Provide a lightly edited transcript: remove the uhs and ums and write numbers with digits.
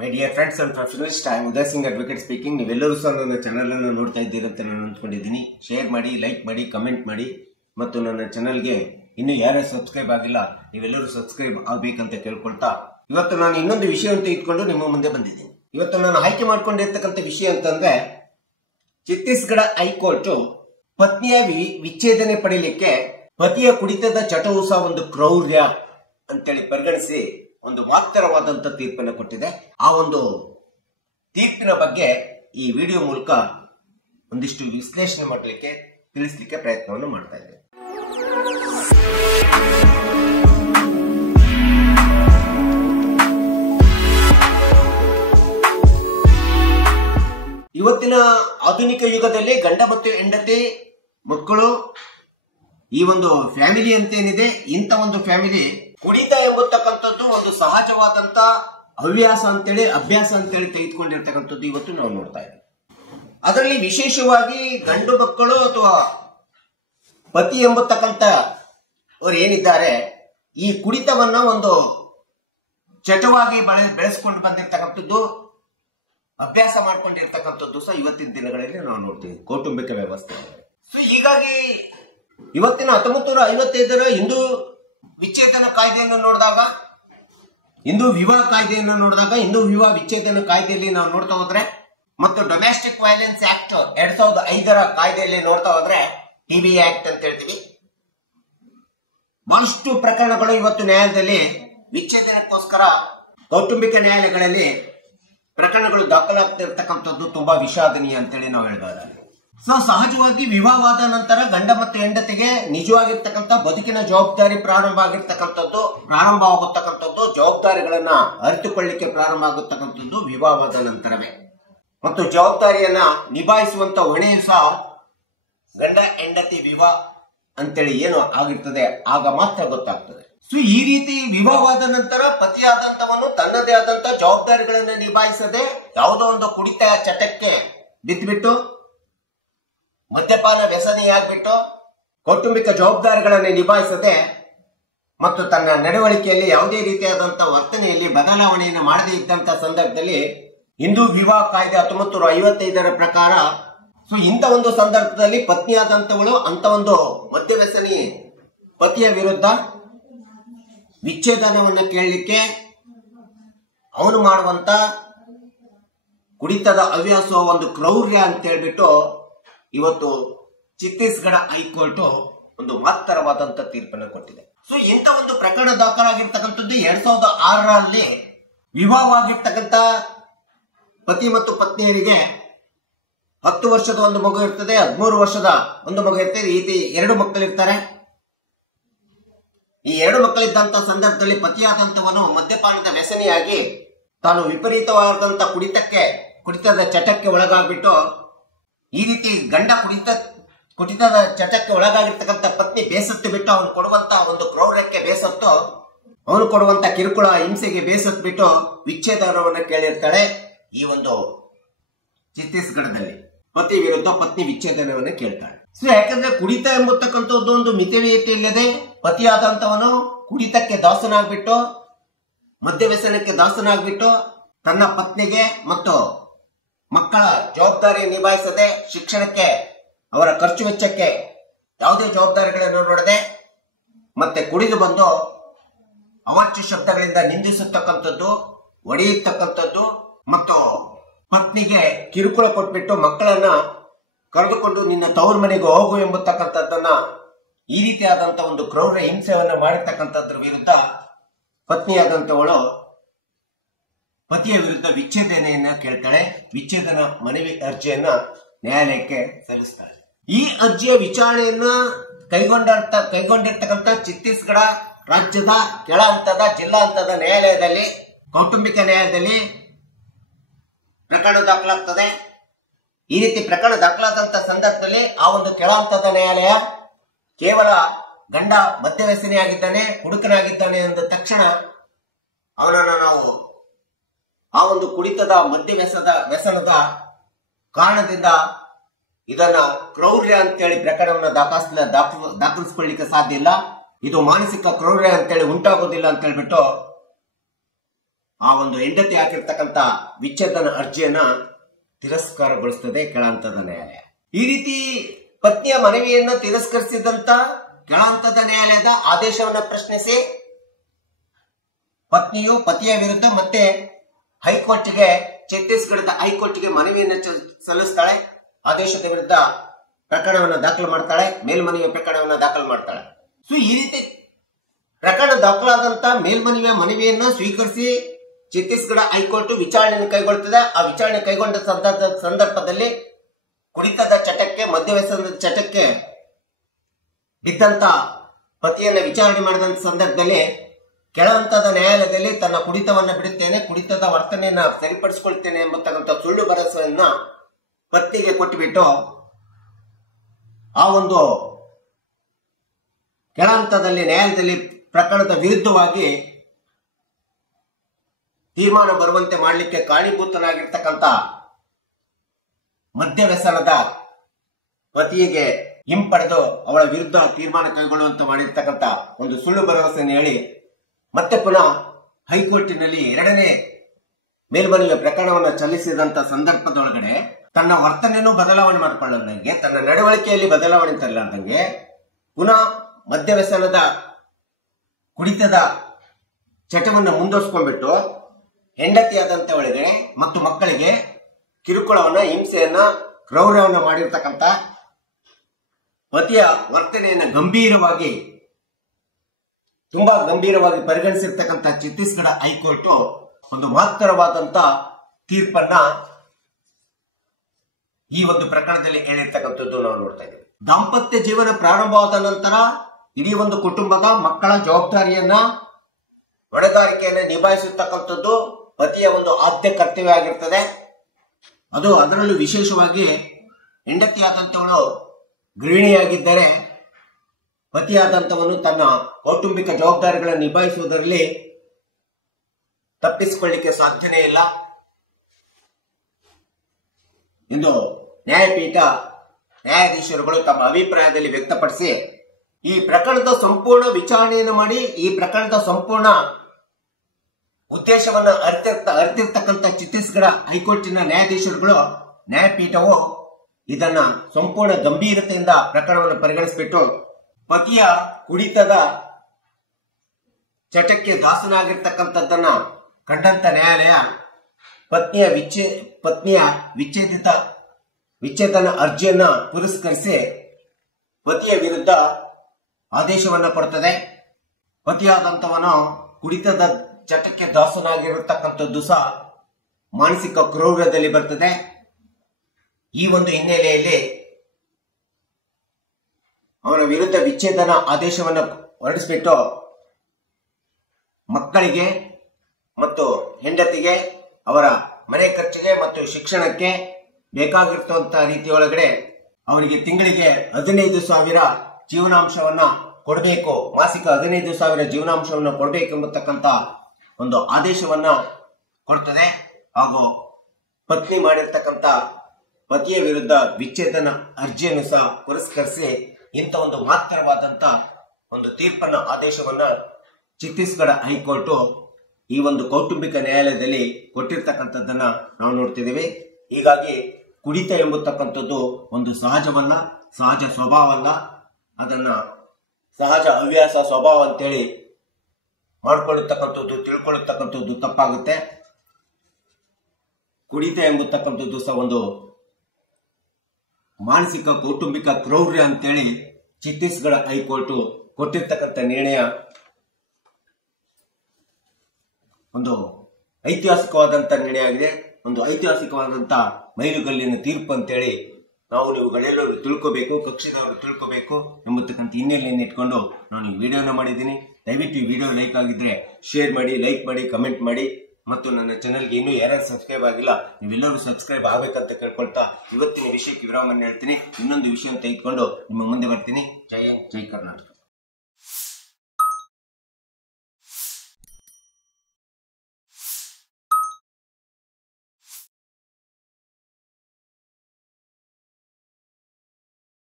My dear friends and professionalist, I am Uday Singh advocate speaking. ನೀವೆಲ್ಲರೂ ಸಹ ನನ್ನ ಚಾನಲ್ ಅನ್ನು ನೋಡ್ತಾ ಇದ್ದೀರಂತ ನಾನು ಅಂದ್ಕೊಂಡಿದ್ದೀನಿ. ಶೇರ್ ಮಾಡಿ, ಲೈಕ್ ಮಾಡಿ, ಕಮೆಂಟ್ ಮಾಡಿ ಮತ್ತು ನನ್ನ ಚಾನಲ್ಗೆ ಇನ್ನು ಯಾರ್ಯಾರು ಸಬ್ಸ್ಕ್ರೈಬ್ ಆಗಿಲ್ಲ ನೀವೆಲ್ಲರೂ ಸಬ್ಸ್ಕ್ರೈಬ್ ಆಗ್ಬೇಕಂತ ಕೇಳ್ಕೊಳ್ತಾ ಇವತ್ತು ನಾನು ಇನ್ನೊಂದು ವಿಷಯವನ್ನು ತೆಗೆದುಕೊಂಡು ನಿಮ್ಮ ಮುಂದೆ ಬಂದಿದ್ದೀನಿ. ಇವತ್ತು ನಾನು ಆಯ್ಕೆ ಮಾಡ್ಕೊಂಡಿರ್ತಕ್ಕಂಥ ವಿಷಯ ಅಂತಂದ್ರೆ, ಛತ್ತೀಸ್ಗಢ ಹೈಕೋರ್ಟ್ ಪತ್ನಿಯ ವಿಚ್ಛೇದನೆ ಪಡೆಯಲಿಕ್ಕೆ ಪತಿಯ ಕುಡಿತದ ಚಟವು ಸಹ ಒಂದು ಕ್ರೌರ್ಯ ಅಂತೇಳಿ ಪರಿಗಣಿಸಿ ಒಂದು ಮಹತ್ತರವಾದಂತ ತೀರ್ಪನ್ನು ಕೊಟ್ಟಿದೆ. ಆ ಒಂದು ತೀರ್ಪಿನ ಬಗ್ಗೆ ಈ ವಿಡಿಯೋ ಮೂಲಕ ಒಂದಿಷ್ಟು ವಿಶ್ಲೇಷಣೆ ಮಾಡಲಿಕ್ಕೆ ತಿಳಿಸಲಿಕ್ಕೆ ಪ್ರಯತ್ನವನ್ನು ಮಾಡ್ತಾ ಇದ್ದೇನೆ. ಇವತ್ತಿನ ಆಧುನಿಕ ಯುಗದಲ್ಲಿ ಗಂಡ ಮತ್ತು ಹೆಂಡತಿ ಮಕ್ಕಳು ಈ ಒಂದು ಫ್ಯಾಮಿಲಿ ಅಂತೇನಿದೆ, ಇಂಥ ಒಂದು ಫ್ಯಾಮಿಲಿ ಕುಡಿತ ಎಂಬತಕ್ಕಂಥದ್ದು ಒಂದು ಸಹಜವಾದಂತ ಅಭ್ಯಾಸ ಅಂತೇಳಿ ತೆಗೆದುಕೊಂಡಿರ್ತಕ್ಕಂಥದ್ದು ಇವತ್ತು ನಾವು ನೋಡ್ತಾ ಇದ್ದೀವಿ. ಅದರಲ್ಲಿ ವಿಶೇಷವಾಗಿ ಗಂಡು ಮಕ್ಕಳು ಅಥವಾ ಪತಿ ಎಂಬತಕ್ಕಂಥ ಅವರು ಏನಿದ್ದಾರೆ, ಈ ಕುಡಿತವನ್ನ ಒಂದು ಚಟವಾಗಿ ಬೆಳೆಸ್ಕೊಂಡು ಬಂದಿರ್ತಕ್ಕಂಥದ್ದು, ಅಭ್ಯಾಸ ಮಾಡ್ಕೊಂಡಿರ್ತಕ್ಕಂಥದ್ದು ಸಹ ಇವತ್ತಿನ ದಿನಗಳಲ್ಲಿ ನಾವು ನೋಡ್ತೀವಿ ಕೌಟುಂಬಿಕ ವ್ಯವಸ್ಥೆ. ಸೊ ಹೀಗಾಗಿ ಇವತ್ತಿನ 1955ರ ಹಿಂದೂ ವಿಚ್ಛೇದನ ಕಾಯ್ದೆಯನ್ನು ನೋಡಿದಾಗ, ಹಿಂದೂ ವಿವಾಹ ಕಾಯ್ದೆಯನ್ನು ನೋಡಿದಾಗ, ಹಿಂದೂ ವಿವಾಹ ವಿಚ್ಛೇದನ ಕಾಯ್ದೆಯಲ್ಲಿ ನಾವು ನೋಡ್ತಾ ಹೋದ್ರೆ ಮತ್ತು ಡೊಮೆಸ್ಟಿಕ್ ವೈಲೆನ್ಸ್ ಆಕ್ಟ್ 2005ರ ಕಾಯ್ದೆಯಲ್ಲಿ ನೋಡ್ತಾ ಹೋದ್ರೆ ಟಿಬಿ ಆಕ್ಟ್ ಅಂತ ಹೇಳ್ತೀವಿ. ಬಹಳಷ್ಟು ಪ್ರಕರಣಗಳು ಇವತ್ತು ನ್ಯಾಯಾಲಯದಲ್ಲಿ ವಿಚ್ಛೇದನಕ್ಕೋಸ್ಕರ ಕೌಟುಂಬಿಕ ನ್ಯಾಯಾಲಯಗಳಲ್ಲಿ ಪ್ರಕರಣಗಳು ದಾಖಲಾಗ್ತಿರ್ತಕ್ಕಂಥದ್ದು ತುಂಬಾ ವಿಷಾದನೀಯ ಅಂತೇಳಿ ನಾವು ಹೇಳ್ಬೋದು. ಸೊ ಸಹಜವಾಗಿ ವಿವಾಹವಾದ ನಂತರ ಗಂಡ ಮತ್ತು ಹೆಂಡತಿಗೆ ನಿಜವಾಗಿರ್ತಕ್ಕಂಥ ಬದುಕಿನ ಜವಾಬ್ದಾರಿ ಪ್ರಾರಂಭ ಆಗುತ್ತಕ್ಕಂಥದ್ದು, ಜವಾಬ್ದಾರಿಗಳನ್ನ ಅರಿತುಕೊಳ್ಳಿಕ್ಕೆ ಪ್ರಾರಂಭ ಆಗುತ್ತಕ್ಕಂಥದ್ದು ವಿವಾಹವಾದ ನಂತರವೇ. ಮತ್ತು ಜವಾಬ್ದಾರಿಯನ್ನ ನಿಭಾಯಿಸುವಂತ ಹೊಣೆಯು ಸಹ ಗಂಡ ಹೆಂಡತಿ ವಿವಾಹ ಅಂತೇಳಿ ಏನು ಆಗಿರ್ತದೆ ಆಗ ಮಾತ್ರ ಗೊತ್ತಾಗ್ತದೆ. ಸೊ ಈ ರೀತಿ ವಿವಾಹವಾದ ನಂತರ ಪತಿಯಾದಂತವನು ತನ್ನದೇ ಆದಂತ ಜವಾಬ್ದಾರಿಗಳನ್ನ ನಿಭಾಯಿಸದೆ ಯಾವುದೋ ಒಂದು ಕುಡಿತ ಚಟಕ್ಕೆ ಬಿದ್ದುಬಿಟ್ಟು, ಮದ್ಯಪಾನ ವ್ಯಸನಿಯಾಗ್ಬಿಟ್ಟು, ಕೌಟುಂಬಿಕ ಜವಾಬ್ದಾರಿಗಳನ್ನು ನಿಭಾಯಿಸದೆ ಮತ್ತು ತನ್ನ ನಡವಳಿಕೆಯಲ್ಲಿ ಯಾವುದೇ ರೀತಿಯಾದಂತ ವರ್ತನೆಯಲ್ಲಿ ಬದಲಾವಣೆಯನ್ನು ಮಾಡದೇ ಇದ್ದಂತ ಸಂದರ್ಭದಲ್ಲಿ ಹಿಂದೂ ವಿವಾಹ ಕಾಯ್ದೆ 1955ರ ಪ್ರಕಾರ, ಸೊ ಇಂಥ ಒಂದು ಸಂದರ್ಭದಲ್ಲಿ ಪತ್ನಿಯಾದಂತವಳು ಅಂತ ಒಂದು ಮದ್ಯ ವ್ಯಸನಿ ಪತಿಯ ವಿರುದ್ಧ ವಿಚ್ಛೇದನವನ್ನ ಕೇಳಲಿಕ್ಕೆ ಅವನು ಮಾಡುವಂತ ಕುಡಿತದ ಹವ್ಯಾಸ ಒಂದು ಕ್ರೌರ್ಯ ಅಂತ ಹೇಳ್ಬಿಟ್ಟು ಇವತ್ತು ಛತ್ತೀಸ್ಗಢ ಹೈಕೋರ್ಟ್ ಒಂದು ಮಹತ್ತರವಾದಂತ ತೀರ್ಪನ್ನು ಕೊಟ್ಟಿದೆ. ಸೊ ಇಂಥ ಒಂದು ಪ್ರಕರಣ ದಾಖಲಾಗಿರ್ತಕ್ಕಂಥದ್ದು 2006ರಲ್ಲಿ ವಿವಾಹವಾಗಿರ್ತಕ್ಕಂಥ ಪತಿ ಮತ್ತು ಪತ್ನಿಯರಿಗೆ 10 ವರ್ಷದ ಒಂದು ಮಗು ಇರ್ತದೆ, 13 ವರ್ಷದ ಒಂದು ಮಗು ಇರ್ತದೆ. ಈ ರೀತಿ 2 ಮಕ್ಕಳಿರ್ತಾರೆ. ಈ 2 ಮಕ್ಕಳಿದ್ದಂತ ಸಂದರ್ಭದಲ್ಲಿ ಪತಿಯಾದಂತವನು ಮದ್ಯಪಾನದ ವ್ಯಸನಿಯಾಗಿ ತಾನು ವಿಪರೀತವಾದಂತ ಕುಡಿತದ ಚಟಕ್ಕೆ ಒಳಗಾಗ್ಬಿಟ್ಟು, ಈ ರೀತಿ ಗಂಡ ಕುಡಿತದ ಚಟಕ್ಕೆ ಒಳಗಾಗಿರ್ತಕ್ಕಂಥ ಪತ್ನಿ ಬೇಸತ್ತು ಬಿಟ್ಟು ಅವನು ಕೊಡುವಂತ ಒಂದು ಕ್ರೌರ್ಯಕ್ಕೆ ಬೇಸತ್ತು, ಅವನು ಕೊಡುವಂತ ಕಿರುಕುಳ ಹಿಂಸೆಗೆ ಬೇಸತ್ತು ಬಿಟ್ಟು ವಿಚ್ಛೇದನವನ್ನ ಕೇಳಿರ್ತಾಳೆ. ಈ ಒಂದು ಛತ್ತೀಸ್ಗಢದಲ್ಲಿ ಪತಿ ವಿರುದ್ಧ ಪತ್ನಿ ವಿಚ್ಛೇದನವನ್ನ ಕೇಳ್ತಾಳೆ. ಸೊ ಯಾಕಂದ್ರೆ ಕುಡಿತ ಎಂಬತಕ್ಕಂಥದ್ದು ಒಂದು ಮಿತವ್ಯಯತೆ ಇಲ್ಲದೆ ಪತಿಯಾದಂತವನು ಕುಡಿತಕ್ಕೆ ದಾಸನಾಗ್ಬಿಟ್ಟು, ಮದ್ಯ ವ್ಯಸನಕ್ಕೆ ದಾಸನಾಗ್ಬಿಟ್ಟು, ತನ್ನ ಪತ್ನಿಗೆ ಮತ್ತು ಮಕ್ಕಳ ಜವಾಬ್ದಾರಿ ನಿಭಾಯಿಸದೆ, ಶಿಕ್ಷಣಕ್ಕೆ, ಅವರ ಖರ್ಚು ವೆಚ್ಚಕ್ಕೆ ಯಾವುದೇ ಜವಾಬ್ದಾರಿಗಳನ್ನು ನೋಡದೆ, ಮತ್ತೆ ಕುಡಿದು ಬಂದು ಅವಾಚ್ಯ ಶಬ್ದಗಳಿಂದ ನಿಂದಿಸತಕ್ಕಂಥದ್ದು, ಒಡೆಯತಕ್ಕಂಥದ್ದು ಮತ್ತು ಪತ್ನಿಗೆ ಕಿರುಕುಳ ಕೊಟ್ಬಿಟ್ಟು ಮಕ್ಕಳನ್ನ ಕರೆದುಕೊಂಡು ನಿನ್ನ ತವರು ಮನೆಗೆ ಹೋಗು ಎಂಬತಕ್ಕಂಥದ್ದನ್ನ, ಈ ರೀತಿಯಾದಂತ ಒಂದು ಕ್ರೌರ್ಯ ಹಿಂಸೆಯನ್ನ ಮಾಡಿರ್ತಕ್ಕಂಥದ್ರ ವಿರುದ್ಧ ಪತ್ನಿಯಾದಂತವಳು ಪತಿಯ ವಿರುದ್ಧ ವಿಚ್ಛೇದನೆಯನ್ನ ಕೇಳ್ತಾಳೆ. ವಿಚ್ಛೇದನ ಮನವಿ ಅರ್ಜಿಯನ್ನ ನ್ಯಾಯಾಲಯಕ್ಕೆ ಸಲ್ಲಿಸ್ತಾಳೆ. ಈ ಅರ್ಜಿಯ ವಿಚಾರಣೆಯನ್ನ ಕೈಗೊಂಡಿರ್ತಕ್ಕಂಥ ಛತ್ತೀಸ್ಗಢ ರಾಜ್ಯದ ಕೆಳ ಹಂತದ ಜಿಲ್ಲಾ ಹಂತದ ನ್ಯಾಯಾಲಯದಲ್ಲಿ, ಕೌಟುಂಬಿಕ ನ್ಯಾಯಾಲಯದಲ್ಲಿ ಪ್ರಕರಣ ದಾಖಲಾಗ್ತದೆ. ಈ ರೀತಿ ಪ್ರಕರಣ ದಾಖಲಾದಂತ ಸಂದರ್ಭದಲ್ಲಿ ಆ ಒಂದು ಕೆಳ ಹಂತದ ನ್ಯಾಯಾಲಯ ಕೇವಲ ಗಂಡ ಮದ್ಯ ವ್ಯಸನಿಯಾಗಿದ್ದಾನೆ, ಹುಡುಕನಾಗಿದ್ದಾನೆ ಅಂದ ತಕ್ಷಣ ಅವನನ್ನ ನಾವು ಆ ಒಂದು ಕುಡಿತದ ಮದ್ಯ ವ್ಯಸನದ ಕಾರಣದಿಂದ ಇದನ್ನ ಕ್ರೌರ್ಯ ಅಂತೇಳಿ ಪ್ರಕರಣವನ್ನು ದಾಖಲಿಸಿಕೊಳ್ಳಿಕ್ಕೆ ಸಾಧ್ಯ ಇಲ್ಲ, ಇದು ಮಾನಸಿಕ ಕ್ರೌರ್ಯ ಅಂತೇಳಿ ಉಂಟಾಗೋದಿಲ್ಲ ಅಂತ ಹೇಳ್ಬಿಟ್ಟು ಆ ಒಂದು ಹೆಂಡತಿ ಹಾಕಿರ್ತಕ್ಕಂಥ ವಿಚ್ಛೇದನ ಅರ್ಜಿಯನ್ನ ತಿರಸ್ಕಾರಗೊಳಿಸುತ್ತದೆ ಕೆಳಹಂತದ ನ್ಯಾಯಾಲಯ. ಈ ರೀತಿ ಪತ್ನಿಯ ಮನವಿಯನ್ನ ತಿರಸ್ಕರಿಸಿದಂತ ಕೆಳಹಂತದ ನ್ಯಾಯಾಲಯದ ಆದೇಶವನ್ನ ಪ್ರಶ್ನಿಸಿ ಪತ್ನಿಯು ಪತಿಯ ವಿರುದ್ಧ ಮತ್ತೆ ಹೈಕೋರ್ಟ್ಗೆ, ಛತ್ತೀಸ್ಗಢದ ಹೈಕೋರ್ಟ್ಗೆ ಮನವಿಯನ್ನ ಸಲ್ಲಿಸ್ತಾಳೆ. ಆದೇಶದ ವಿರುದ್ಧ ಪ್ರಕರಣವನ್ನು ದಾಖಲು ಮಾಡ್ತಾಳೆ, ಮೇಲ್ಮನವಿಯ ಪ್ರಕರಣವನ್ನು ದಾಖಲು ಮಾಡ್ತಾಳೆ. ಸೊ ಈ ರೀತಿ ಪ್ರಕರಣ ದಾಖಲಾದಂತ ಮೇಲ್ಮನವಿಯ ಮನವಿಯನ್ನ ಸ್ವೀಕರಿಸಿ ಛತ್ತೀಸ್ಗಢ ಹೈಕೋರ್ಟ್ ವಿಚಾರಣೆಯನ್ನು ಕೈಗೊಳ್ಳುತ್ತದೆ. ಆ ವಿಚಾರಣೆ ಕೈಗೊಂಡ ಸಂದರ್ಭದಲ್ಲಿ ಕುಡಿತದ ಚಟಕ್ಕೆ, ಮದ್ಯವ್ಯಸನದ ಚಟಕ್ಕೆ ಬಿದ್ದಂತ ಪತಿಯನ್ನ ವಿಚಾರಣೆ ಮಾಡಿದಂತ ಸಂದರ್ಭದಲ್ಲಿ ಕೆಳಹಂತದ ನ್ಯಾಯಾಲಯದಲ್ಲಿ ತನ್ನ ಕುಡಿತವನ್ನ ಬಿಡುತ್ತೇನೆ, ಕುಡಿತದ ವರ್ತನೆಯನ್ನ ಸರಿಪಡಿಸಿಕೊಳ್ತೇನೆ ಎಂಬತಕ್ಕಂಥ ಸುಳ್ಳು ಭರವಸೆಯನ್ನ ಪತ್ನಿಗೆ ಕೊಟ್ಟುಬಿಟ್ಟು ಆ ಒಂದು ಕೆಳಹಂತದಲ್ಲಿ ನ್ಯಾಯಾಲಯದಲ್ಲಿ ಪ್ರಕರಣದ ವಿರುದ್ಧವಾಗಿ ತೀರ್ಮಾನ ಬರುವಂತೆ ಮಾಡಲಿಕ್ಕೆ ಕಾರಣೀಭೂತನಾಗಿರ್ತಕ್ಕಂಥ ಮದ್ಯವ್ಯಸನದ ಪತಿಗೆ ಹಿಂಪಡೆದು ಅವಳ ವಿರುದ್ಧ ತೀರ್ಮಾನ ಕೈಗೊಳ್ಳುವಂತೆ ಮಾಡಿರ್ತಕ್ಕಂಥ ಒಂದು ಸುಳ್ಳು ಭರವಸೆಯನ್ನು ಹೇಳಿ ಮತ್ತೆ ಪುನಃ ಹೈಕೋರ್ಟಿನಲ್ಲಿ ಎರಡನೇ ಮೇಲ್ಮನವಿಯ ಪ್ರಕರಣವನ್ನು ಸಲ್ಲಿಸಿದಂತ ಸಂದರ್ಭದೊಳಗಡೆ ತನ್ನ ವರ್ತನೆಯನ್ನು ಬದಲಾವಣೆ ಮಾಡಿಕೊಳ್ಳದಂಗೆ, ತನ್ನ ನಡವಳಿಕೆಯಲ್ಲಿ ಬದಲಾವಣೆ ತರಲಾರ್ದಂಗೆ ಪುನಃ ಮದ್ಯವ್ಯಸನದ ಕುಡಿತದ ಚಟವನ್ನು ಮುಂದುವರಿಸಿಕೊಂಡ್ಬಿಟ್ಟು ಹೆಂಡತಿಯಾದಂತವಳಿಗೆ ಮತ್ತು ಮಕ್ಕಳಿಗೆ ಕಿರುಕುಳವನ್ನ, ಹಿಂಸೆಯನ್ನ, ಕ್ರೌರ್ಯವನ್ನ ಮಾಡಿರ್ತಕ್ಕಂಥ ಪತಿಯ ವರ್ತನೆಯನ್ನು ತುಂಬಾ ಗಂಭೀರವಾಗಿ ಪರಿಗಣಿಸಿರ್ತಕ್ಕಂಥ ಛತ್ತೀಸ್ಗಢ ಹೈಕೋರ್ಟ್ ಒಂದು ಮಹತ್ತರವಾದಂತ ತೀರ್ಪನ್ನ ಈ ಒಂದು ಪ್ರಕರಣದಲ್ಲಿ ಹೇಳಿರ್ತಕ್ಕಂಥದ್ದು ನಾವು ನೋಡ್ತಾ ಇದ್ದೀವಿ. ದಾಂಪತ್ಯ ಜೀವನ ಪ್ರಾರಂಭವಾದ ನಂತರ ಇಡೀ ಒಂದು ಕುಟುಂಬದ ಮಕ್ಕಳ ಜವಾಬ್ದಾರಿಯನ್ನ, ಹೊಣೆಗಾರಿಕೆಯನ್ನ ನಿಭಾಯಿಸತಕ್ಕಂಥದ್ದು ಪತಿಯ ಒಂದು ಆದ್ಯ ಕರ್ತವ್ಯ ಆಗಿರ್ತದೆ. ಅದು ಅದರಲ್ಲೂ ವಿಶೇಷವಾಗಿ ಹೆಂಡತಿಯಾದಂಥವಳು ಗೃಹಿಣಿಯಾಗಿದ್ದರೆ ಪತಿಯಾದಂಥವನು ತನ್ನ ಕೌಟುಂಬಿಕ ಜವಾಬ್ದಾರಿಗಳನ್ನು ನಿಭಾಯಿಸುವುದರಲ್ಲಿ ತಪ್ಪಿಸಿಕೊಳ್ಳಿಕ್ಕೆ ಸಾಧ್ಯನೇ ಇಲ್ಲ ಎಂದು ನ್ಯಾಯಾಧೀಶರುಗಳು ತಮ್ಮ ಅಭಿಪ್ರಾಯದಲ್ಲಿ ವ್ಯಕ್ತಪಡಿಸಿ ಈ ಪ್ರಕರಣದ ಸಂಪೂರ್ಣ ವಿಚಾರಣೆಯನ್ನು ಮಾಡಿ ಈ ಪ್ರಕರಣದ ಸಂಪೂರ್ಣ ಉದ್ದೇಶವನ್ನು ಅರಿತಿರ್ತಕ್ಕಂಥ ಛತ್ತೀಸ್ಗಢ ಹೈಕೋರ್ಟಿನ ನ್ಯಾಯಾಧೀಶರುಗಳು, ನ್ಯಾಯಪೀಠವು ಇದನ್ನ ಸಂಪೂರ್ಣ ಗಂಭೀರತೆಯಿಂದ ಪ್ರಕರಣವನ್ನು ಪರಿಗಣಿಸಿಬಿಟ್ಟು ಪತಿಯ ಕುಡಿತದ ಚಟಕ್ಕೆ ದಾಸನಾಗಿರ್ತಕ್ಕಂಥದ್ದನ್ನ ಕಂಡಂತ ನ್ಯಾಯಾಲಯ ಪತ್ನಿಯ ವಿಚ್ಛೇದನ ಅರ್ಜಿಯನ್ನ ಪುರಸ್ಕರಿಸಿ ಪತಿಯ ವಿರುದ್ಧ ಆದೇಶವನ್ನ ಕೊಡುತ್ತದೆ. ಪತಿಯಾದಂತವನು ಕುಡಿತದ ಚಟಕ್ಕೆ ದಾಸನಾಗಿರತಕ್ಕಂಥದ್ದು ಸಹ ಮಾನಸಿಕ ಕ್ರೌರ್ಯದಲ್ಲಿ ಬರ್ತದೆ. ಈ ಒಂದು ಹಿನ್ನೆಲೆಯಲ್ಲಿ ಅವನ ವಿರುದ್ಧ ವಿಚ್ಛೇದನ ಆದೇಶವನ್ನು ಹೊರಡಿಸಿಬಿಟ್ಟು ಮಕ್ಕಳಿಗೆ ಮತ್ತು ಹೆಂಡತಿಗೆ ಅವರ ಮನೆ ಖರ್ಚಿಗೆ ಮತ್ತು ಶಿಕ್ಷಣಕ್ಕೆ ಬೇಕಾಗಿರ್ತಕ್ಕಂಥ ರೀತಿಯೊಳಗಡೆ ಅವರಿಗೆ ತಿಂಗಳಿಗೆ 15,000 ಜೀವನಾಂಶವನ್ನ ಕೊಡಬೇಕು, ಮಾಸಿಕ 15,000 ಜೀವನಾಂಶವನ್ನು ಕೊಡಬೇಕು ಎಂಬತಕ್ಕಂಥ ಒಂದು ಆದೇಶವನ್ನ ಕೊಡ್ತದೆ. ಹಾಗೂ ಪತ್ನಿ ಮಾಡಿರ್ತಕ್ಕಂಥ ಪತಿಯ ವಿರುದ್ಧ ವಿಚ್ಛೇದನ ಅರ್ಜಿಯನ್ನು ಸಹ ಪುರಸ್ಕರಿಸಿ ಇಂಥ ಒಂದು ಮಹತ್ತರವಾದಂತ ಒಂದು ತೀರ್ಪನ್ನ ಆದೇಶವನ್ನ ಛತ್ತೀಸ್ಗಢ ಹೈಕೋರ್ಟ್ ಈ ಒಂದು ಕೌಟುಂಬಿಕ ನ್ಯಾಯಾಲಯದಲ್ಲಿ ಕೊಟ್ಟಿರ್ತಕ್ಕಂಥದ್ದನ್ನ ನಾವು ನೋಡ್ತಿದ್ದೀವಿ. ಹೀಗಾಗಿ ಕುಡಿತ ಎಂಬತಕ್ಕಂಥದ್ದು ಒಂದು ಸಹಜ ಸ್ವಭಾವವಲ್ಲ, ಅದನ್ನ ಸಹಜ ಹವ್ಯಾಸ ಸ್ವಭಾವ ಅಂತೇಳಿ ಮಾಡ್ಕೊಳ್ಳತಕ್ಕಂಥದ್ದು, ತಿಳ್ಕೊಳ್ಳತಕ್ಕಂಥದ್ದು ತಪ್ಪಾಗುತ್ತೆ. ಕುಡಿತ ಎಂಬತಕ್ಕಂಥದ್ದು ಸಹ ಒಂದು ಮಾನಸಿಕ ಕೌಟುಂಬಿಕ ಕ್ರೌರ್ಯ ಅಂತೇಳಿ ಛತ್ತೀಸ್ಗಢ ಹೈಕೋರ್ಟ್ ಕೊಟ್ಟಿರ್ತಕ್ಕಂಥ ನಿರ್ಣಯ ಒಂದು ಐತಿಹಾಸಿಕವಾದಂತ ನಿರ್ಣಯ ಆಗಿದೆ. ಒಂದು ಐತಿಹಾಸಿಕವಾದಂತ ಮೈಲುಗಲ್ಲಿನ ತೀರ್ಪು ಅಂತೇಳಿ ನೀವುಗಳೆಲ್ಲರೂ ತಿಳ್ಕೋಬೇಕು, ಕಕ್ಷಿದವರು ತಿಳ್ಕೋಬೇಕು ಎಂಬತಕ್ಕಂಥ ಹಿನ್ನೆಲೆಯನ್ನು ಇಟ್ಕೊಂಡು ನಾನು ಈ ವಿಡಿಯೋನ ಮಾಡಿದ್ದೀನಿ. ದಯವಿಟ್ಟು ಈ ವಿಡಿಯೋ ಲೈಕ್ ಆಗಿದ್ರೆ ಶೇರ್ ಮಾಡಿ, ಲೈಕ್ ಮಾಡಿ, ಕಮೆಂಟ್ ಮಾಡಿ. ಮತ್ತು ನನ್ನ ಚಾನಲ್ಗೆ ಇನ್ನೂ ಯಾರು ಸಬ್ಸ್ಕ್ರೈಬ್ ಆಗಿಲ್ಲ, ನೀವೆಲ್ಲರೂ ಸಬ್ಸ್ಕ್ರೈಬ್ ಆಗಬೇಕಂತ ಕೇಳ್ಕೊಳ್ತಾ ಇವತ್ತಿನ ವಿಷಯಕ್ಕೆ ವಿರಾಮವನ್ನು ಹೇಳ್ತೀನಿ. ಇನ್ನೊಂದು ವಿಷಯ ತೆಗೆದುಕೊಂಡು ನಿಮ್ಮ ಮುಂದೆ ಬರ್ತೀನಿ. ಜೈ ಹಿಂದ್, ಜೈ ಕರ್ನಾಟಕ.